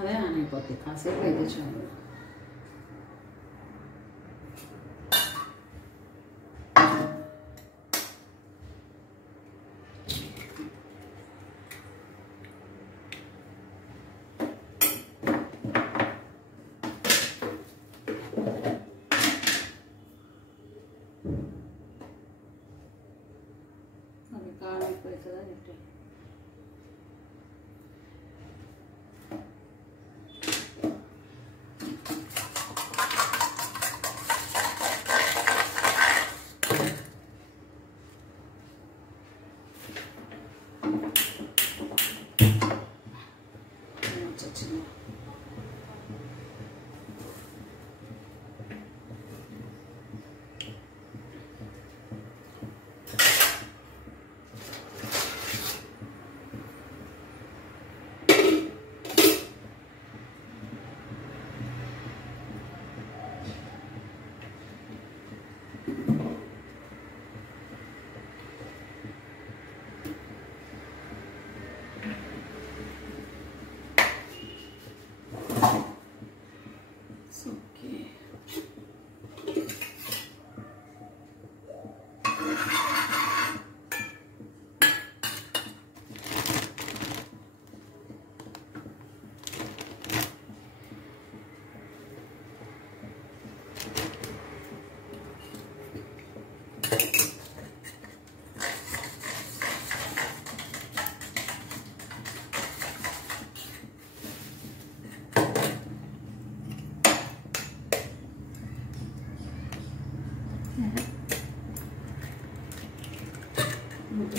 అదే ఆన్ అయిపోద్ది, కాసేపు అయితే చాలు. అది కారం అయిపోతుందా ఏంటి?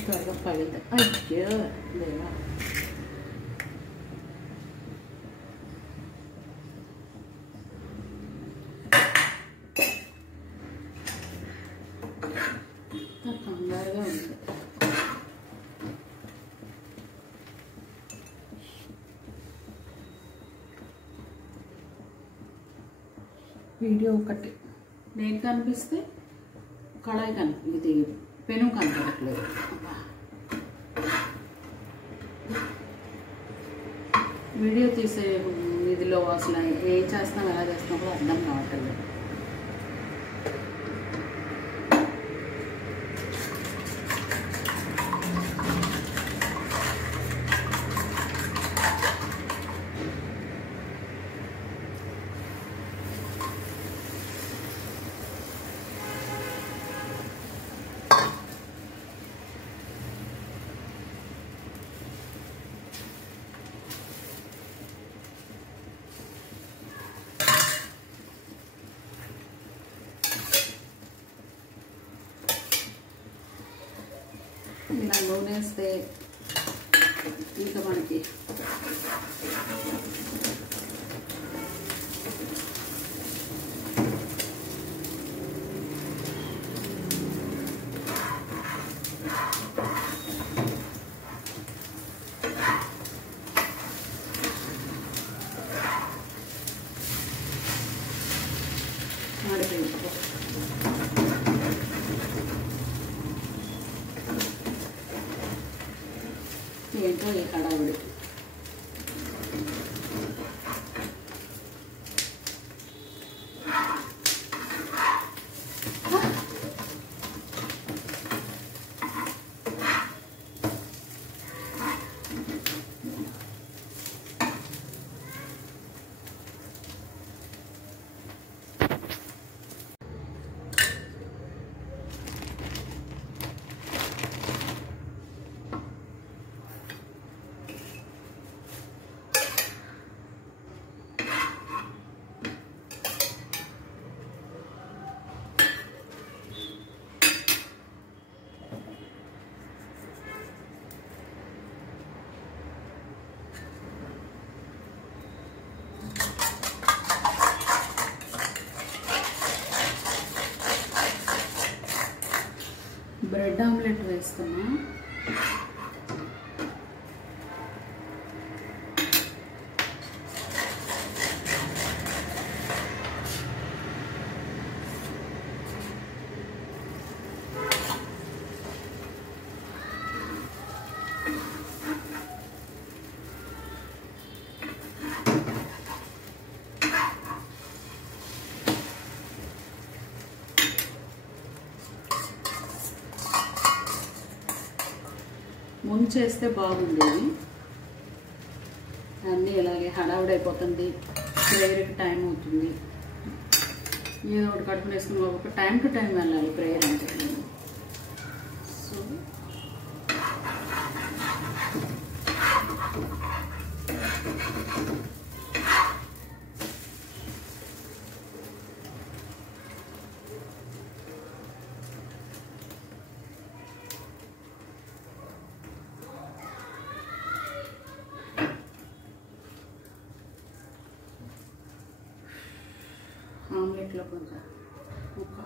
త్వరగా పగిలింది. అయ్యో దేవా, కంగారుగా ఉంది. వీడియో ఒకటి నేను కనిపిస్తే కళాయి ఇది పెను కనపడట్లేదు. వీడియో తీసే ఇదిలో అసలు ఏం చేస్తాం ఎలా చేస్తాం కూడా అర్థం కావట్లేదు. ఇలా నూనె వేస్తే ఇంకా మనకి మాడిపోయింది. ఏంటో ఈ హడావుడి. బ్రెడ్ ఆమ్లెట్ వేస్తున్నా. ముంచేస్తే బాగుండేది. అన్నీ ఇలాగే హడావుడైపోతుంది, ప్రేయర్కి టైం అవుతుంది. ఏదో ఒకటి కడుపుని వేసుకుని ఒక టైం టు టైం వెళ్ళాలి ప్రేయర్ అంటే. సో ఆమ్లెట్లో కొంచెం ముక్క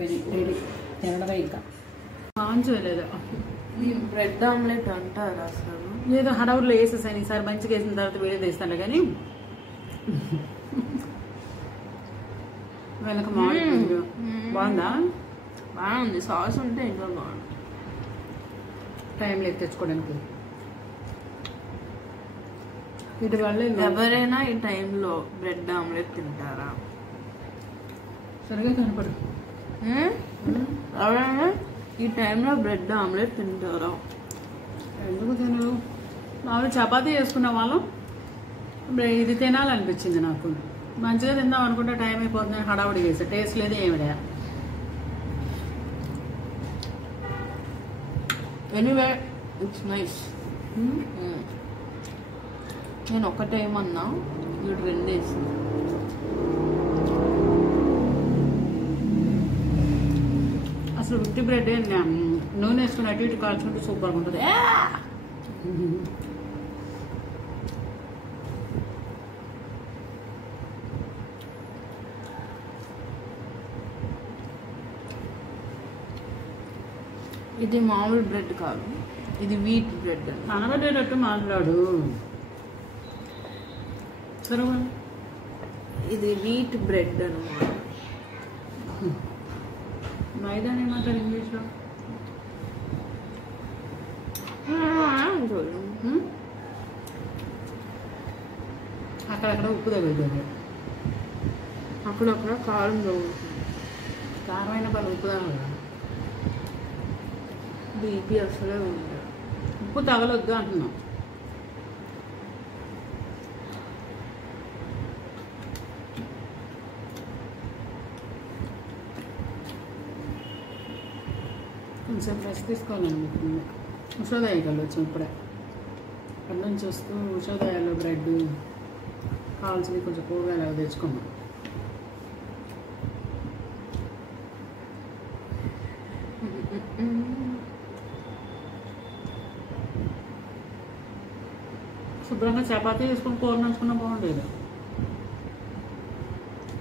రెడీ తినడమే. ఇంకా ఆన్ చేయలేదు. ఈ బ్రెడ్ ఆమ్లెట్ అంటారు అసలు. ఏదో హడావుడిలో వేసేసాను. ఈసారి మంచిగా వేసిన తర్వాత వీడియో తీస్తాను కానీ వెనక బాగుంది. బాగుందా? బాగుంది. సాస్ ఉంటే ఇంకా బాగుంది. టైం లేదు తెచ్చుకోవడానికి. వీటి వల్ల ఎవరైనా ఈ టైంలో బ్రెడ్ ఆమ్లెట్ తింటారా? సరిగా కనపడు. ఎవరైనా ఈ టైంలో బ్రెడ్ ఆమ్లెట్ తింటారా? ఎందుకు తినరు? మామూలు చపాతీ చేసుకున్న వాళ్ళం ఇది తినాలనిపించింది నాకు. మంచిగా తిందాం అనుకుంటే టైం అయిపోతుంది, హడావుడి వేసా. టేస్ట్ లేదు ఏమిడా. Anyway it's nice. నేను ఒకటేమన్నా వీడు 2 వేసింది. అసలు ఉట్టి బ్రెడ్ నూనె వేసుకుని అటు ఇటు కాల్చుకుంటే సూపర్గా ఉంటుంది. ఇది మామూలు బ్రెడ్ కాదు, ఇది వీట్ బ్రెడ్. అనబడేటట్టు మాట్లాడు. సరే ఇది వీట్ బ్రెడ్ అనమాట. మైదా ఏమంటారు ఇంగ్లీష్లో? అక్కడక్కడ ఉప్పు తగులుతుంది, అక్కడక్కడ కారం తగులుతుంది. కారమైన పని ఉప్పు తగలదు. బీపీ అసలే ఉంది. ఉప్పు తగలొద్దు అంటున్నాం. కొంచెం రెస్ట్ తీసుకోవాలనుకుంటున్నాను. ఉషోదయాలు వచ్చాం ఇప్పుడే. అక్కడ నుంచి వస్తూ ఉషోదయాలు బ్రెడ్ కావాల్సినవి కొంచెం కూరగాయలు అవి తెచ్చుకున్నాం. శుభ్రంగా చపాతీ వేసుకుని కూర నంచుకున్నా బాగుండేది.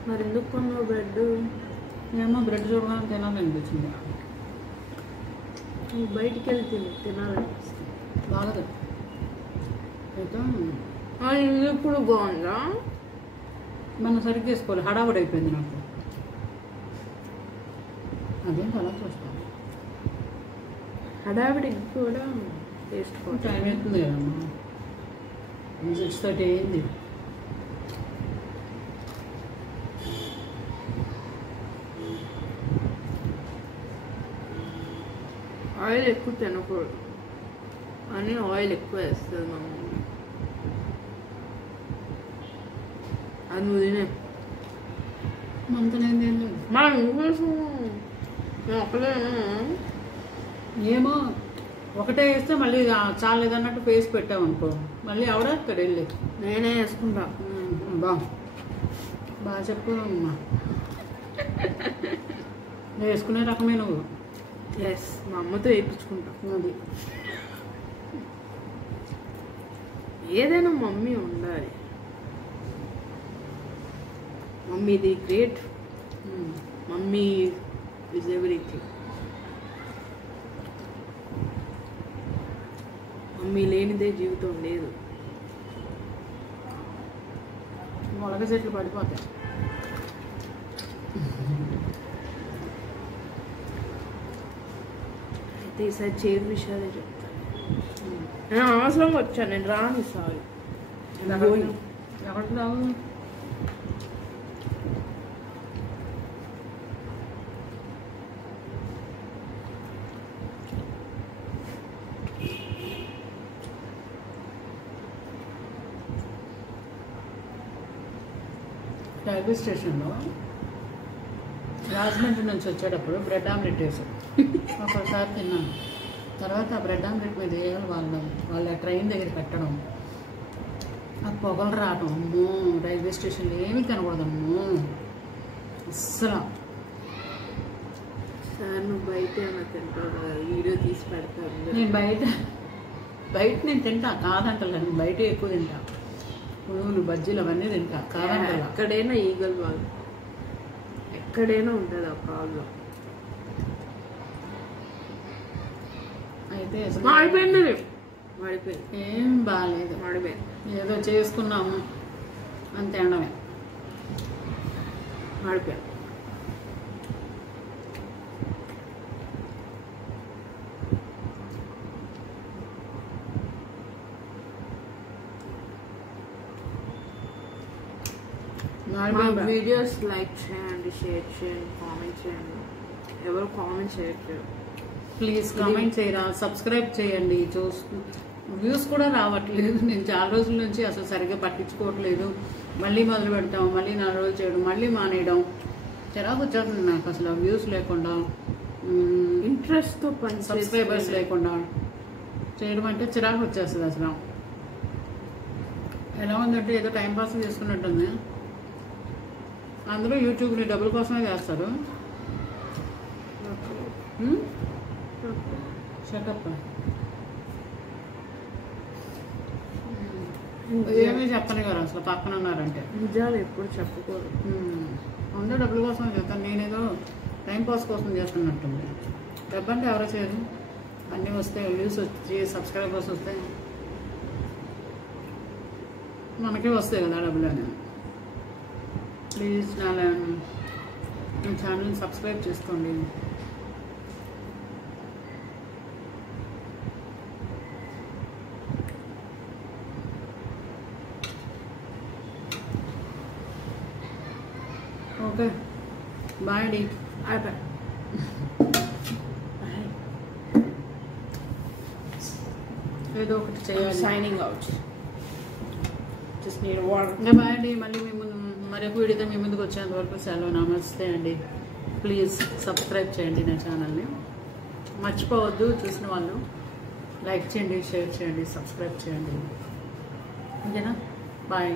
మరి ఎందుకు కొన్నావు బ్రెడ్? ఏమో బ్రెడ్ చూడగానే తినాలనిపించింది. బయటికి వెళ్తే తినాలనిపిస్తుంది. బాగదు అయితే ఇది ఇప్పుడు బాగుందా? మనం సరిగ్గా వేసుకోవాలి. హడావుడి అయిపోయింది నాకు. అదేంటి అలా చూస్తాను. హడావిడికి కూడా టేస్ట్ టైం అవుతుంది కదమ్మా. 6:30 అయింది. ఆయిల్ ఎక్కువ తినకూడదు అని ఆయిల్ ఎక్కువ వేస్తుంది మా మమ్మీ. అది నువ్వు తినే మంతనేది ఏం లేదు. మనం ఇంకోసం ఒకలే ఏమో ఒకటే వేస్తే మళ్ళీ చాలేదన్నట్టు ఫేస్ పెట్టామనుకో మళ్ళీ ఆవిడ అక్కడ వెళ్ళి నేనే వేసుకుంటా. బాగా చెప్పు అమ్మా. వేసుకునే రకమే నువ్వు. ఎస్, మా అమ్మతో వేయించుకుంటా. అది ఏదైనా మమ్మీ ఉండాలి. Mummy the great. Mummy is everything. Mummy లేనిదే జీవితం లేదు. మొలక చెట్లు పడిపోతాయి. అయితే ఈసారి చేదు విషయాలే చెప్తాను. నేను అవసరంగా వచ్చాను, నేను రాను ఈసారి. ఎక్కడికి రావు? రైల్వే స్టేషన్లో రాజమండ్రి నుంచి వచ్చేటప్పుడు బ్రెడ్ ఆమ్లెట్ వేసాం. ఒకసారి తిన్నాను. తర్వాత ఆ బ్రెడ్ ఆమ్లెట్ మీద వేయాలి వాళ్ళ ట్రైన్ దగ్గర పెట్టడం, ఆ పొగలు రావటం. అమ్మో, రైల్వే స్టేషన్లో ఏమీ తినకూడదు. అమ్మో అస్సలు. సార్ నువ్వు బయట ఏమైనా తింటావు కదా, వీడియో తీసి పెడతారు. నేను బయట నేను తింటా, కాదంటలేను. బయట ఎక్కువ తింటా. పునుగులు, బజ్జీలు అవన్నీ తింటా, కాదంటా. ఎక్కడైనా ఈగలు వాళ్ళు, ఎక్కడైనా ఉంటుంది ఆ ప్రాబ్లం. అయితే మాడిపోయింది, ఏం బాగాలేదు. మాడిపోయింది. ఏదో చేసుకున్నాము అని తినడమే. మాడిపోయింది. మా వీడియోస్ లైక్ చేయండి, షేర్ చేయండి, కామెంట్ చేయండి. ఎవరు కామెంట్ చేయట్లేదు. ప్లీజ్ కామెంట్ చేయరా, సబ్స్క్రైబ్ చేయండి. వ్యూస్ కూడా రావట్లేదు. నేను చాలా రోజుల నుంచి అసలు సరిగ్గా పట్టించుకోవట్లేదు. మళ్ళీ మొదలు పెడతాం, మళ్ళీ 4 రోజులు చేయడం, మళ్ళీ మానేయడం. చిరాకు వచ్చేస్తుంది నాకు అసలు. వ్యూస్ లేకుండా, ఇంట్రెస్ట్తో పని, సబ్స్క్రైబర్స్ లేకుండా చేయడం అంటే చిరాకు వచ్చేస్తుంది అసలు. ఎలా ఉందంటే ఏదో టైంపాస్ చేసుకున్నట్టుంది. అందరూ యూట్యూబ్ని డబ్బుల కోసమే చేస్తారు. షటప్. ఏమీ చెప్పని గారు అసలు పక్కన ఉన్నారంటే. నిజాలు ఎప్పుడు చెప్పుకోరు. అందరూ డబ్బుల కోసమే చేస్తాను, నేనేదో టైంపాస్ కోసం చేస్తున్నట్టుంది. డబ్బంటే ఎవరో చేయరు. అన్నీ వస్తే, వ్యూస్ వచ్చి సబ్స్క్రైబర్స్ వస్తే మనకే వస్తాయి కదా డబ్బులు అని. ప్లీజ్ నా ఛానల్ని సబ్స్క్రైబ్ చేసుకోండి. ఓకే, బాయ్ అండి. అయిపోయి ఏదో ఒకటి చేయాలి. Signing out. Just need water. ఇంకా బాయ్ అండి. మళ్ళీ మరొక వీడియోతో మీ ముందుకు వచ్చేంత వరకు సెలవు. నమస్తే అండి. ప్లీజ్ సబ్స్క్రైబ్ చేయండి నా ఛానల్ని. మర్చిపోవద్దు, చూసిన వాళ్ళు లైక్ చేయండి, షేర్ చేయండి, సబ్స్క్రైబ్ చేయండి. ఓకేనా? బాయ్.